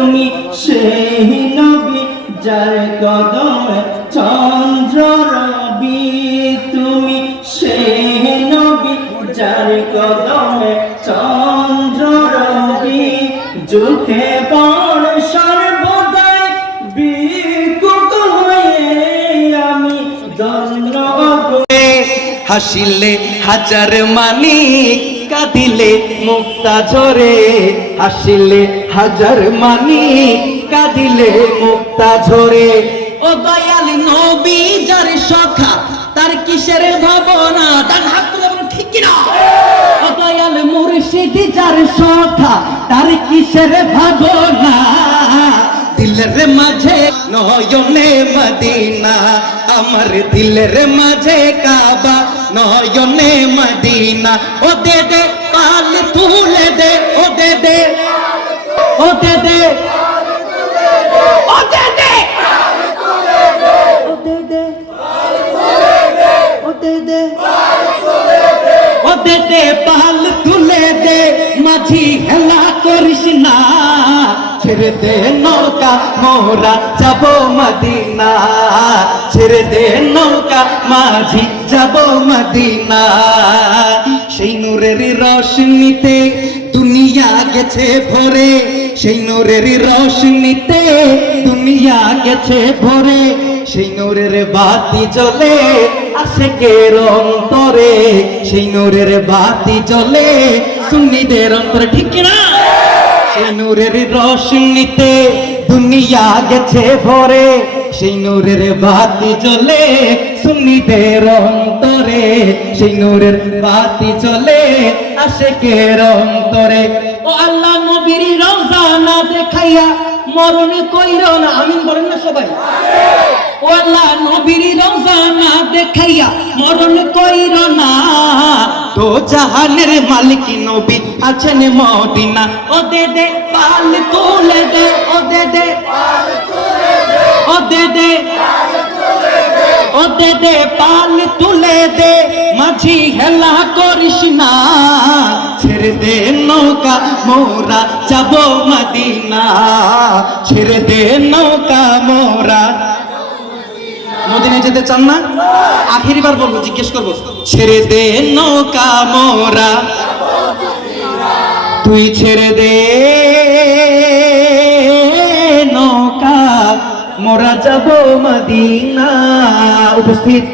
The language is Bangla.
তুমি সেই নবী যার কদমে চন্দ্র রবি তুমি সেই নবী যার কদমে চন্দ্র রবি যুগে পর সর্বদাই আমি ধন্য হাসিলে হাজার মানি কাঁদিলে মুক্তা ঝরে হাসিলে হাজার মানি কাঁদিলে মুক্তা ঝরে। ও দয়াল নবী যার সখা তার কিসের ভাবনা? ডান হাত তুলে ঠিক কিনা? ও দয়াল মুর্শিদ যার সখা তার কিসের ভাবনা? দিলের মাঝে নয়নে মদিনা আমার দিলের মাঝে কাবা। নয়নে মদিনা। ও দে দে পাল তুলে দে, ও দে দে। ও দে দে। ও দে দে। ও দে দে। ও দে দে। ও দে দে। পাল ছেড়ে দে নৌকা মোরা যাব মদিনা ছেড়ে দে নৌকা, মাঝি, যাব মদিনা সেই নূরের রশনিতে দুনিয়া গেছে ভরে। সেই নূরের রশনিতে দুনিয়া গেছে ভরে। সেই নূরের বাতি জ্বলে আশেকের অন্তরে। সেই নূরের বাতি জ্বলে সুন্নিদের অন্তরে, ঠিক না সেই নূরের রোশনীতে দুনিয়া গেছে ভরে, সেই নূরের বাতি জ্বলে সুন্নিদের অন্তরে, সেই নূরের বাতি জ্বলে আশেকের অন্তরে। ও আল্লাহ নবীর রওজা না দেখাইয়া মরণে কইর না, আমিন বলেন না সবাই। ও আল্লাহ নবীর রওজা না দেখাইয়া মরণ কইর না। তো জাহানের মালিক নবী আছেন মদিনা। ও দে দে পাল তুলে দে, ও দে দে, ও দে দে, ও দে দে পাল তুলে দে। মাঝি হেলা করিস না, ছেড়ে দে নৌকা, মোরা যাব মদিনা। ছেড়ে দে নৌকা মদিনায় যেতে চান না? আখিরবার বলব, জিজ্ঞেস করব, ছেড়ে দে নৌকা মোরা। তুই ছেড়ে দে নৌকা, মোরা যাব মদিনা উপস্থিত।